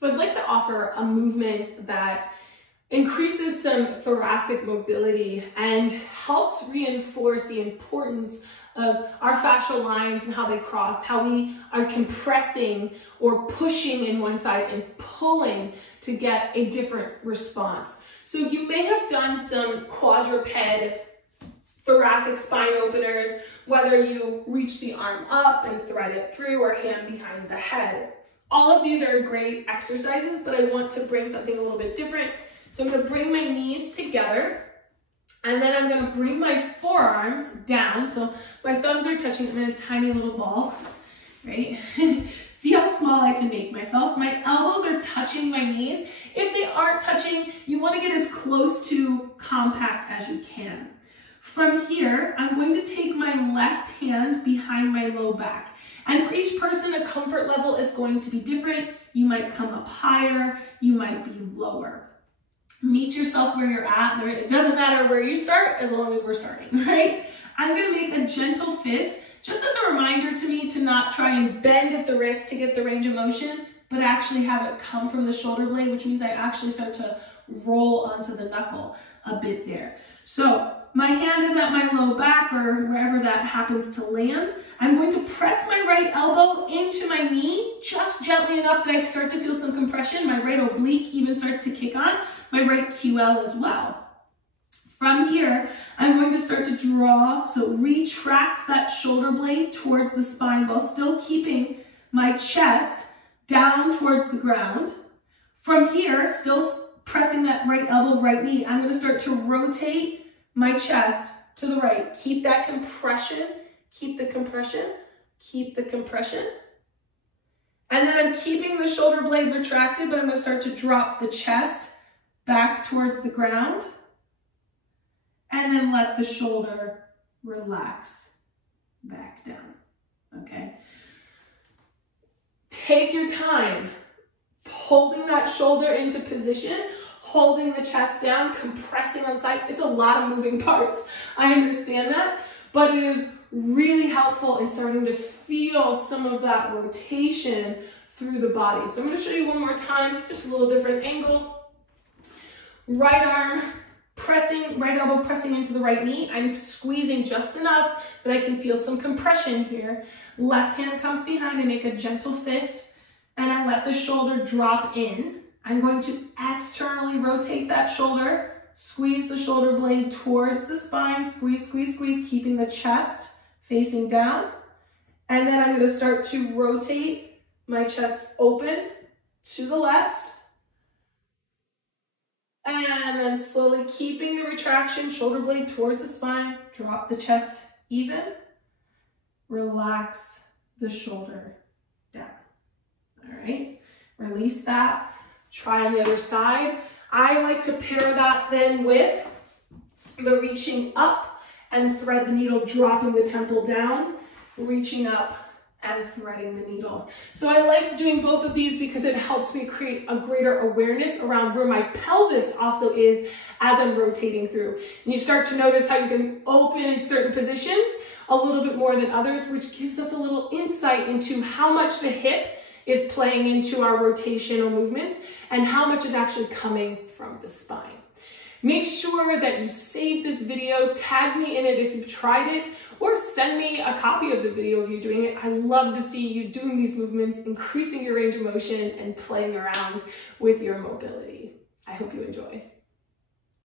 So I'd like to offer a movement that increases some thoracic mobility and helps reinforce the importance of our fascial lines and how they cross, how we are compressing or pushing in one side and pulling to get a different response. So you may have done some quadruped thoracic spine openers, whether you reach the arm up and thread it through or hand behind the head. All of these are great exercises, but I want to bring something a little bit different. So I'm going to bring my knees together, and then I'm going to bring my forearms down. So my thumbs are touching. I'm in a tiny little ball, right? See how small I can make myself. My elbows are touching my knees. If they aren't touching, you want to get as close to compact as you can. From here, I'm going to take my left hand behind my low back. And for each person, the comfort level is going to be different. You might come up higher, you might be lower. Meet yourself where you're at. It doesn't matter where you start as long as we're starting, right? I'm gonna make a gentle fist, just as a reminder to me to not try and bend at the wrist to get the range of motion, but actually have it come from the shoulder blade, which means I actually start to roll onto the knuckle a bit there. So my hand is at my low back or wherever that happens to land. I'm going to press my right elbow into my knee, just gently enough that I start to feel some compression. My right oblique even starts to kick on, my right QL as well. From here, I'm going to start to draw, so retract that shoulder blade towards the spine while still keeping my chest down towards the ground. From here, still pressing that right elbow, right knee, I'm going to start to rotate my chest to the right. Keep that compression, keep the compression, keep the compression. And then I'm keeping the shoulder blade retracted, but I'm going to start to drop the chest back towards the ground. And then let the shoulder relax back down, okay? Take your time, holding that shoulder into position, holding the chest down, compressing on side. It's a lot of moving parts. I understand that, but it is really helpful in starting to feel some of that rotation through the body. So I'm going to show you one more time, just a little different angle. Right arm pressing, right elbow pressing into the right knee. I'm squeezing just enough that I can feel some compression here. Left hand comes behind. I make a gentle fist and I let the shoulder drop in. I'm going to externally rotate that shoulder, squeeze the shoulder blade towards the spine, squeeze, squeeze, squeeze, keeping the chest facing down. And then I'm going to start to rotate my chest open to the left. And then slowly keeping the retraction, shoulder blade towards the spine, drop the chest even, relax the shoulder down. All right, release that. Try on the other side. I like to pair that then with the reaching up and thread the needle, dropping the temple down, reaching up and threading the needle. So I like doing both of these because it helps me create a greater awareness around where my pelvis also is as I'm rotating through. And you start to notice how you can open in certain positions a little bit more than others, which gives us a little insight into how much the hip is playing into our rotational movements and how much is actually coming from the spine. Make sure that you save this video, tag me in it if you've tried it, or send me a copy of the video of you doing it. I love to see you doing these movements, increasing your range of motion and playing around with your mobility. I hope you enjoy.